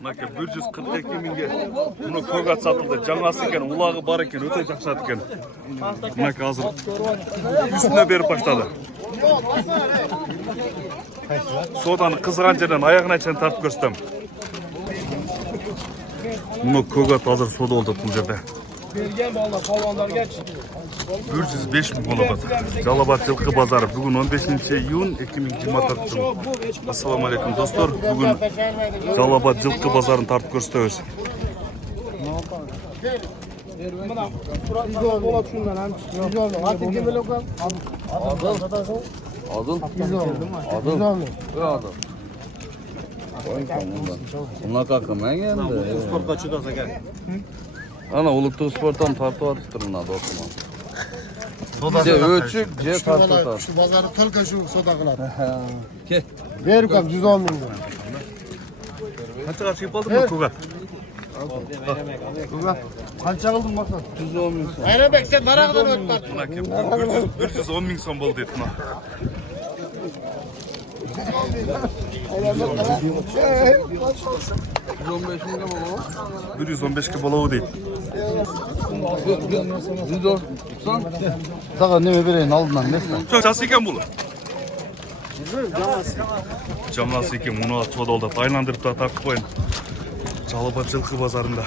Maka 142 mingga buni ko'gat sotildi. Jangasi ekan, ulog'i bor ekan, o'ta yaxshi ekan. Maka hozir üstüne berib boshladi. Sodani qizg'an joydan oyog'inacha tortib ko'rsatdim. Buni ko'gat hozir soda oldi bu yerda. Bergen bolalar, polvonlarga 105 ming bo'ladi. Jalobot yilqi bozori bugun 15-iyun 2024 yil. Assalomu alaykum do'stlar. Bugun Jalobot yilqi bozorini tortib ko'rsatamiz. Mana surat bo'ladi shundan ham. Unaqa qilmang endi. Sportga chiqas ekan. Ana ulug'tuq sportdan tortib o'tibdir unda do'stim. Je o'chib, je tortib o'tadi. Shu bozorni to'lka shu soda qiladi. Ke. Berib ham 110 ming. Qanchaga chiqib qoldimi ko'gat? Qancha qilding maqsad? 110 ming so'm. Ayrabek sen naraqdan o'tib 110 ming so'm bo'ldi debman. 115 ga bo'lavi deydi. Sana nima berayın aldından neyse. Çası ekan bu. Jamlası ekan, buni sodalda aylantirib tartib qo'ying. Jalobot yilqi bozorida.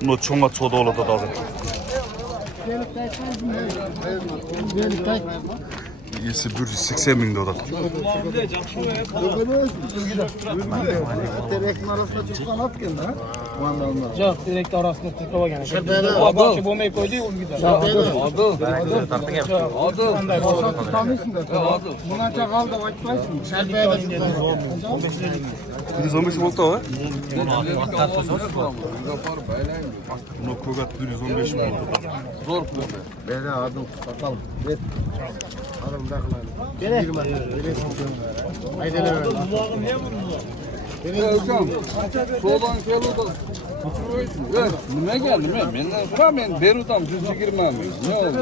Buni cho'nga soda oladi hozir. Esi 180 ming dolar. Direktman arasında çıkan at geldi ha. Yo'q, direkt orasida turib olgan ekan. Boshqa bo'lmay qo'ydik, u gider. Adıl. Qanday bo'lsa, Tutamıyorsun da. Bunlarca kaldı aytmayısın. Şerbeye 115 bo'ldi o. Buni ko'gat 115 ming bo'ldi. Zor pul. Beni adım bakalım. Ver. Adım da kılalım. Haydi ne ver. Soğudan keludi. Nima geldi men? Mendan so'ra men berutam 120 ming. Ne oldu?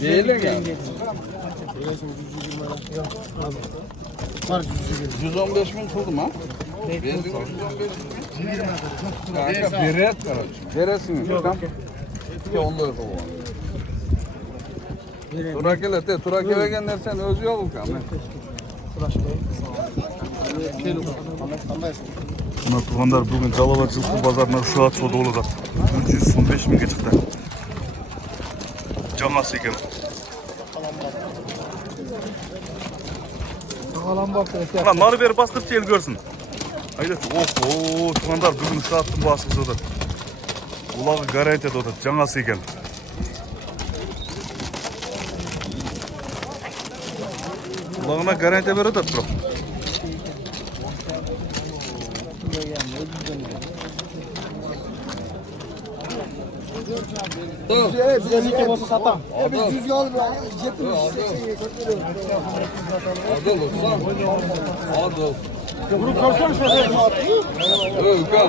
Deyile geldi. 115 ming tuldum ha? Benzin 115 ming. Kanka beret kardeşim. Beresin. Tamam. Ki onda yok o. Turakele, turakele dersen özü yok mu? Buna tuğanlar bugün Jalobot yilqi bozorida shu at soda oladi. 115 mingga chiqdi. Jangasi ekan. Lan nari berib bastırıp el görsün. Haydi. Oh, tuğanlar bugün şu atın basıp soda. Ulağı garanti edi, jangasi ekan. Ulağına garanti beradi turib. Bizga bo'lsa satam. Biz 100 yol jetimiz. Adıl olsan. Adıl. Grup korsana şöyle. Ökan.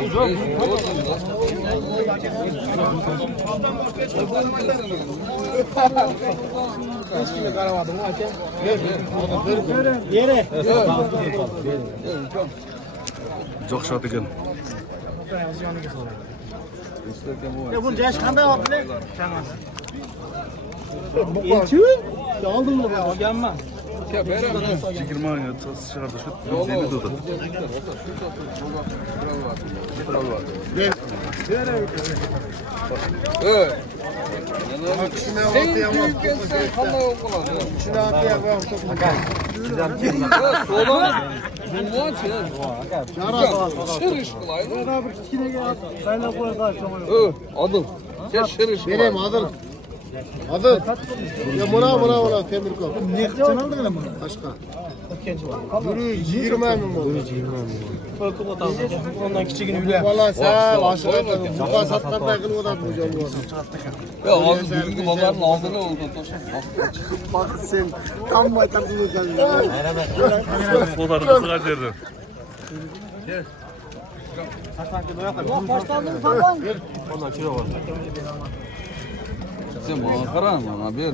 Hiç kime karamadım hakem. Yere. Çok şart ekan. Ya bu yaş qanday oldu ne? Elchi? Oldin mi? Olganman. Ya berem. 20 mingga chiqardi shu. Dedi dedi. Sen büyükkensen kanday okulan. Şuna ataya koyalım topla. Soğudan. Bunlar şırış kılaydı. Bir kiçkine gel. Kayla koy karşıma. Adıl. Sen şırış Vereyim adıl. Adıl. Ya buna temir koy. Ne kaçan aldın lan bunu? Başka. 120 ming oldu. Korkup atalım. Ondan küçüğünü bile. Valla sen aşırı etmedin. Buka satkanday kılıp odatmış onu. Ya Adıl bugünkü pazarın aldığını oldu. Bak sen tam baytardığı kadar. Sodanı kısığa жерде. Sen bana karan bana bir.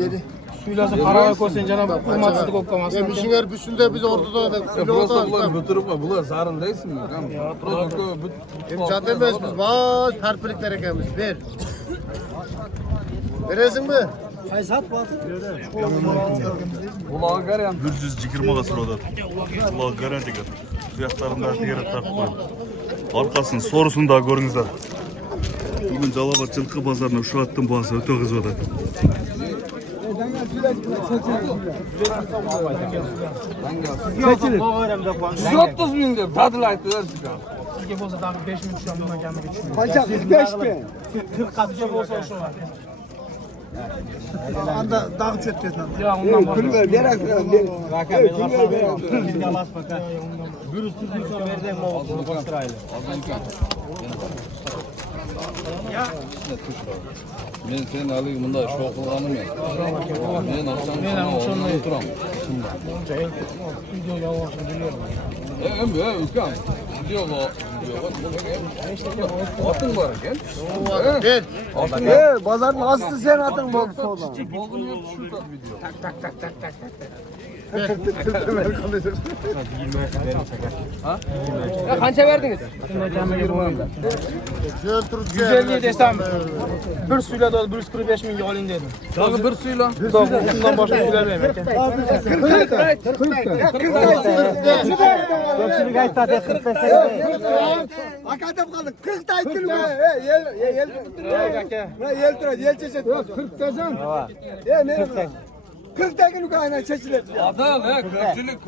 Dedi. Suylasa para koysan canım kurmatsızlık oklamaz. Ya mişinger bütünde biz ortada da Burası bunlar götürüp koy. Bunlar zarın değilsin mi? Burası koy. Hem çatırmaz biz baş perpilikler ekemiz. Ver. Veresin mi? Kulağı garen. Gürcüz jigirma kasır oda. Kulağı garanti kat. Suyaklarında yere takmayın. Arkasını sorusunu da görünüzler. Bugün Calabat Cılkı Pazarına şu attım bahsi öte kız oda. 130 bin diyor. Tadıl ayttılar çıkan. Sizge bolsa daha 5 bin düşen bundan gelmek için. Kaçak 45 bin. 40 katı bolsa şu var. Anda dağ çöktüsün. Ya ondan var. Kül ver, gerek ver. Bizde alas bakar. Virüs tutmuşsa verden mi oldu? Kontrolü. Ben seni alayım bunda şoklanım ya. Ben akşam oturam. Video yavaş biliyorum. Hem ülkem. Gidiyor bu. Atın var gel. Ver. Hey, pazarın aslı sen atın bol soğudan. Bolgun yok şurada video. Ya kança verdiniz? Şöyle Türkçe. 150 desem bir suyla da 145 milyon alayım dedim. Sana bir suyla. Bundan başka suyla vermem. Gökçülük ayıtta de 40 desene. Akadım kalın. 40 da ayıttın mı? Yel çeşit. 40 desen. Ne? 40 da günü kaynağı çeşilir. Adam ya köpçülük.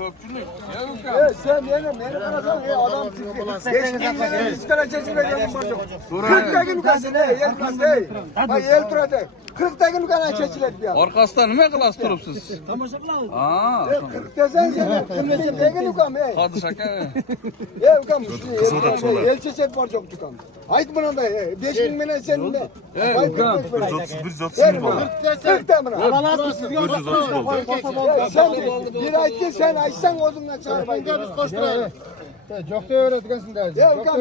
Ya ülkem. Sen beni bıraksan adam çıktı. Geçtiğinde iskara çeşilir. 40 da günü kaynağı. Yel kastı. Bak yel turadı. 40 da günü kaynağı çeşilir. Arkasından ne kılas durupsuz? Aa. 40 desen sen. 40 da günü kaynağı. Hadi şaka. Ya ukam el çeşit var çok tukam. Ayıt buna da 5000 menen senin de. Evet ukam. 130 bin var. 40 da buna. Ya sen bir ayıt sen aysan ozundan çağır bay. Biz koşturalım. Çok da öğretkensin de. Ya ukam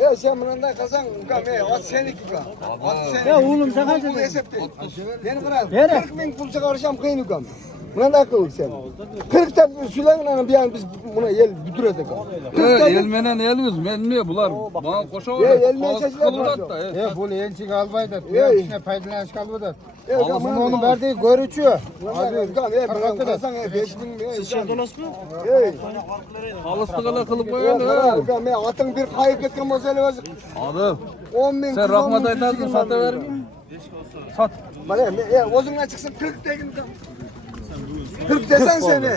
ya sen bundan da kazan ukam at senik ukam. At senik. Ya oğlum sen kaç beni bırak. 40 bin pul çıkaracağım kıyın ukam. Buna da akıllı sen. 40 da Süleyman'ın bir an biz buna yel büdüredik. Elmenen eliyoruz. Ben niye bular? Bana koşa var. elmen çeşitler var. Ya bu elçik albaydı. Ya İçine paylaş kalmadı. Alısın Onu verdiği görüçüyor. Abi ukam bana kazan 5000 Sen dolos mu? Alıstıkla kılıp koyuyor. Ukam atın bir kayıp etken mesele var. Adam. 10 bin. Sen rahmet aytadın sata vermeyeyim. Sat. Bana ozundan çıksın 40 deyin ukam. 40 desen seni.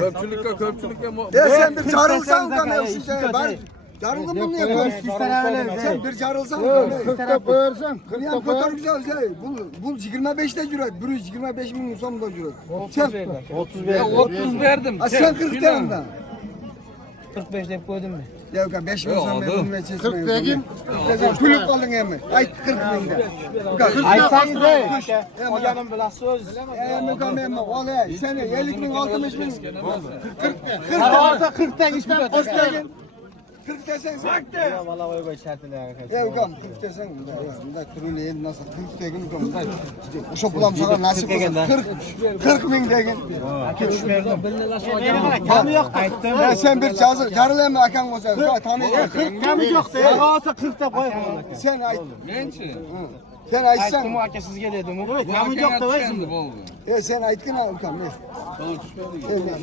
Köpçülükle. Ya sen bir çağrılsan ukam ya şu sen bari. Çağrıldın mı niye koy? Sen bir çağrılsan ukam. 40'ta koyarsan. Ya kadar güzel şey. Bu 25'te cüret. Bu 25 bin musam da cüret. Sen 30 verdim. sen 40 deyin de. 45 deyip koydun mu? Ya ukam 5 bin musam ben bunu 40 deyin. Kulüp kaldın emi. Ay 40 bin de. Aysan de. O yanım bila söz. Ukam emi. Olay. Sen 50 bin 60 bin. 40 varsa 40 den hiç bir Hoş geldin. 40 desen sen. Ya valla oy koy şartıyla arkadaşlar. Ya ukam 40 desen. Bunda kurulu nasıl 40 deyin ukam. Uşak bulam sana nasip olsun. 40 bin deyin. Kamı yok da. Ya sen bir carılayım mı akan olsa? Tamam. 40 kamı yok da. Ya olsa 40 da koy. Sen ay. Gençi. Sen Aytım aytsan. o herkesiz geliyordu. Kamı yok da vaysın. Ya sen aytkın al ukam.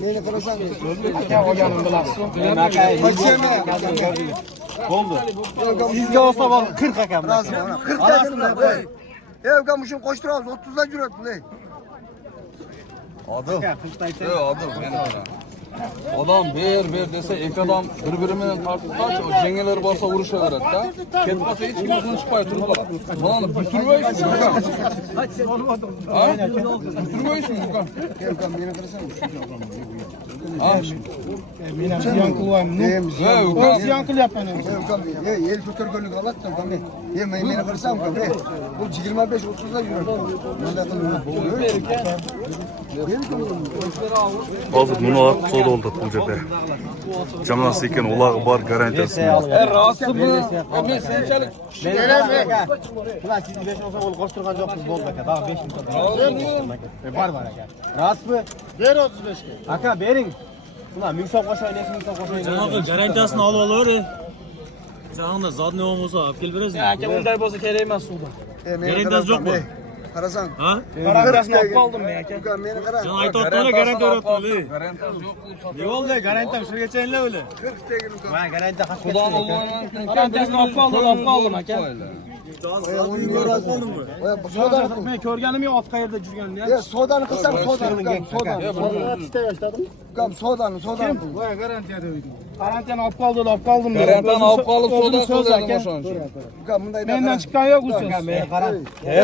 Neyini kırarsan. Ya o yanım bila söz. Oldu. Sizde olsa bak 40 akam. 40 dedim lan. Ya ukam şunu koşturalım 30'da cüret bu ne? Adam. Adam. Adam bir dese iki adam birbirinden tartışsa o cengeleri varsa vuruşa verir da. Ketmasa hiç kimsenin çıkmaya turlar. Falan bütürüyorsun. Ha? Bütürüyorsun Bukan. Ya ukam beni kırarsan. Benim yankılı var. Neymiş? Ya Bukan. Yankılı yap beni. Ya ukam el götür gönlük alat da ukam. Yemeği beni kırsam ukam. Bu 25-30'da yürür. Bunda kılıyor. Hozir buni soda oldu Tuljepe. Janası eken ulağı bar garantiyasi. Rostmi? Men senchalik Ulan siz 5 olsa onu koşturgan joksuz boldu aka. Daha 5 var aka. Rostmi? Ver 35'ke. Aka bering. Ulan 1000 so'm qo'shaylik, 1000 so'm qo'shaylik. Жаңағы гарантиясын алып алып бер. Жаңағында задний болмаса алып келіп бересің. Aka unday bo'lsa kerak emas suvda. Garantiyasi yo'qmi? Qarasang. Ha? Garantiyasini olib qoldim men aka. Ukam meni qara. Жаңа aytayotganlar garantiya beryapti. garantiyasi yo'q bo'lsa. Yo'lda garantiyam shurgacha inlar o'li. 40 tegin ukam. Va garantiya qasd Xudoning ketdi. o'rnidan Garantiyasini olib qoldim aka. Men ko'rganim yo'q, ot qayerda jurganini. Sodani qilsam sodani ukam. Sodani. Ukam sodani. Voy garantiya dedi. Garantiyani olib qoldim. Garantiyani olib qolib so'da so'z qildim aka. o'shoncha. Ukam bunday Mendan chiqqan yo'q u so'z. Men qara.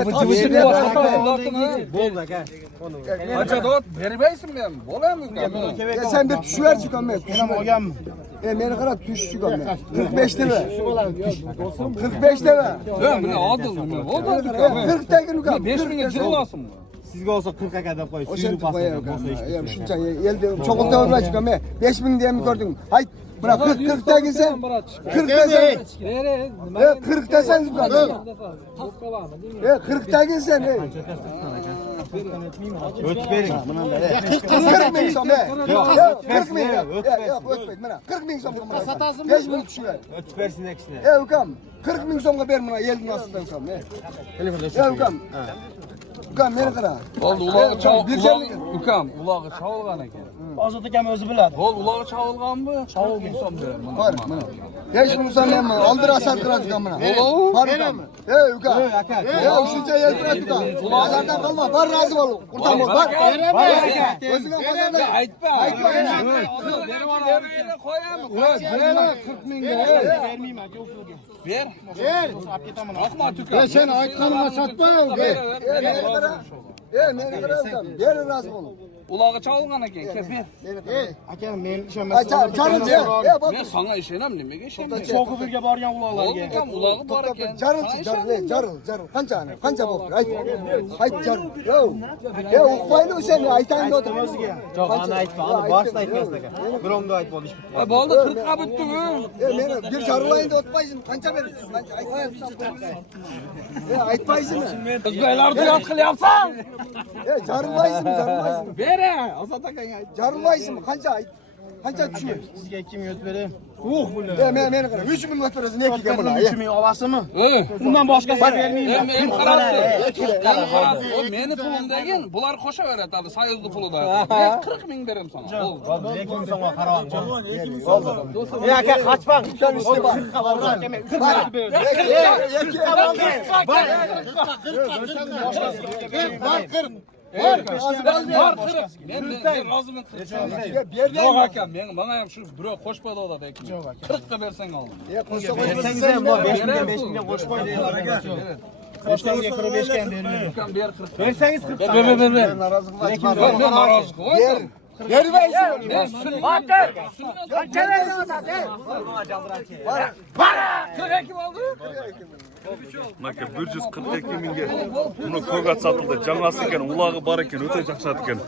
Bu jibichni Bo'ldi aka. Qancha dot bermaysinmi? Bo'ladimi ukam? Sen bir tushverchi ukam men. Men olganman. Meni qara tushchi ukam men. 45 deba. 45 deba. Yo'q, buni odil nima bo'ldi? 40 tegin ukam. 5000 ga jillasizmi? Sizga olsa 40 aka deb qo'y. O'sha Suyunib qo'ya pasda ukam. bo'lsa ish. Shuncha elde cho'g'ilta o'rlash ukam men. 5000 deymi ko'rding? Hayt. Buna 40 tegin sen. 40 desen. 40 desen ukam. 40 tegin sen. O'tib bering. 40 ming so'm. Yo'q, 40 ming. Yo'q, o'tmaydi. Mana 40 ming so'm. Satasizmi? 5 ming tushver. O'tib bersin kishini. Ukam, 40 ming so'mga ber mana yelning ostida ukam. Ukam. Ukam meni qara. Bo'ldi, ulog'i ukam, ulog'i chavilgan ekan. Ozod akam o'zi biladi. Bo'ldi, ulog'i chavilganmi? Chavilgan so'm beraman. Bor, mana. 5 ming so'm men oldir asar qiladi ukam mana. Berami? Ukam. Shuncha yel turadi ukam. Bozordan qolma, bor rozi bo'l. Qurtam bo'l. Bor. O'zingga bozorda Aytma. Qo'yamiz. 40 mingga. Bermayman aka u pulga. Ber. Olib ketaman. Rahmat ukam. Sen aytganima satma. meni qara ukam. Ber rozi bo'l. Ulog'i chavilgan ekan. Kel ber. Aka men ishonmasam. Men sana ishonam, nimaga ishonmayman? Sho'xibirga borgan uloqlarga. Ukam, ulog'i bor ekan. Jaril. Qancha bo'ldi? Ayt jaril. Uqmaydi o'sha aytang deb o'ziga. Yo'q, ana aytma, ana boshda aytmasdi aka. Birovga aytib oldi. Bo'ldi, 40 ga bitdi-ku. Meni bir jarilayni deb o'tmaysiz. Qancha berasiz? Aytmaysizmi? O'zbeklarni yod qilyapsan. Jarilaysizmi? Bera, Ozod akang ayt. Jarilaysizmi? Qancha tushir? Sizga 2 minut berayim. Meni qara. 3 ming o'tirasan, nekiga buni. 3 ming olasizmi? Undan boshqasini bermayman. Men qarab meni pulimdagin, bular qo'shaveradi hali soyuzli pulida. Men 40 ming beraman sana. Bo'ldi, 2 ming so'mga qarab. Ey aka, qochmang. Men roziman. Yo'q akam, men mana ham shu birov qo'shmadi odam ekan. 40 ga bersang ol. Bersangiz ham bor, 5 mingga qo'shib qo'y deylar aka. 5 mingga kirib 5 ga bermayman. Ukam ber 40. Bersangiz 40. Ber. Men norozi qo'y. Naka 142 mingga buni ko'gat sotildi. Janasi ekan, ulog'i bor ekan, o'ta yaxshi ekan.